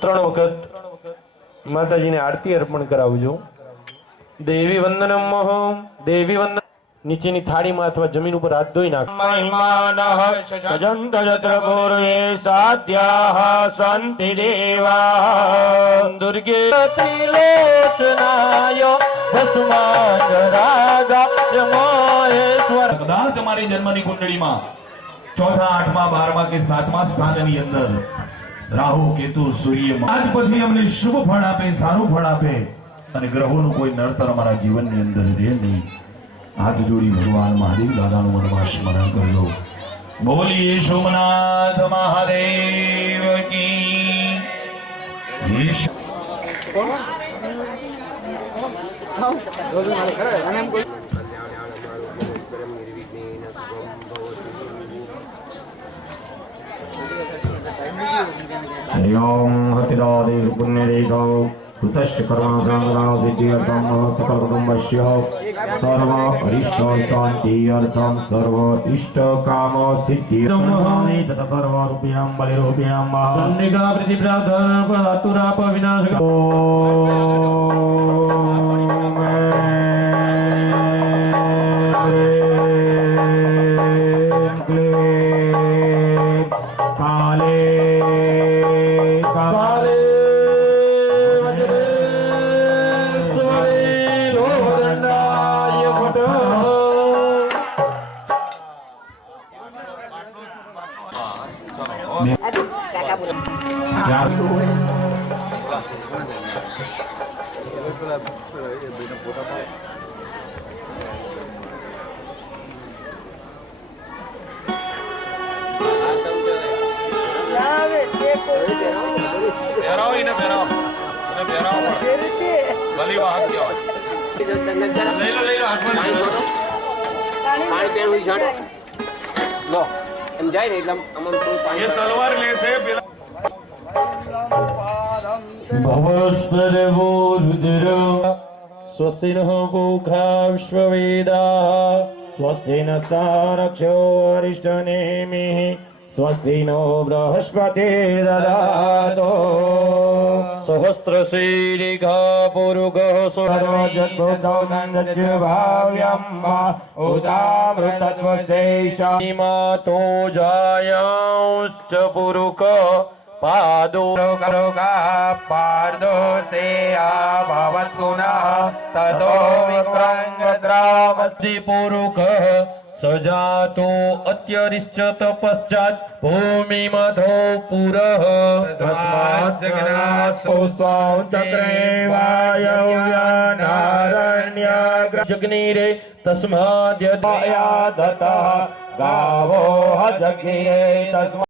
ત્રણ વખત માતાજીને આરતી અર્પણ કરાવજો। દેવી વંદનમ દેવી વંદન નીચેની થાળીમાં અથવા જમીન ઉપર હાથ ધોઈ નાખો। મહિમાનઃ સજંત જત્ર પૂર્વે સાધ્યાઃ સંતિ દેવાઃ દુર્ગે ત્રિલોચનાય ભસ્માંગરાગા જમોયેશ્વર। કદાચ તમારી જન્મની કુંડળીમાં ચોથા, આઠમા, 12મા કે 7મા સ્થાનની અંદર રાહુ, કેતુ, સૂર્ય આજ પછી અમને શુભ ફળ આપે, સારું ફળ આપે અને ગ્રહોનું કોઈ નડતર અમારા જીવનની અંદર રહે નહીં। હાથ જોડી ભગવાન મહાદેવ દાદાનું મનમાં સ્મરણ કરજો। બોલીએ સોમનાથ મહાદેવ કી। ओम हतिरादि पुण्यरेखो कुतश्च कर्मणां सिद्ध्यर्थं सकल कुटुम्बस्य सर्व अरिष्ट शान्ति अर्थं सर्व इष्ट काम सिद्धि ब्रह्मणि तत सर्वरूपिणां बलिरूपिणां सन्निका प्रतिप्रार्थना पदातुराप विनाशक। भवस्सर्वो रुद्र स्वस्ति नः पूषा विश्ववेदाः स्वस्ति नस्तारक्षो अरिष्टनेमिः स्वस्ति नो बृहस्पतिर्दधातु सहस्रशीर्षः पुरुषः सर्वजगतो नन्दज्भाव्यम्बा उदामृतत्वशेषातो जायांश्च पुरुषः पादो करोगा पार्दो से आभवत् पुनः ततो विक्रंद्रामस्ति पुरुषः सजातो अत्यरिष्यत पश्चात् भूमिमधो पुरः तस्मात् जगन्नाथो स्वां चक्रे वायव्यानारण्य जग्निरे तस्माद् यदया दत्तः गावो जग्निरे तस्मात्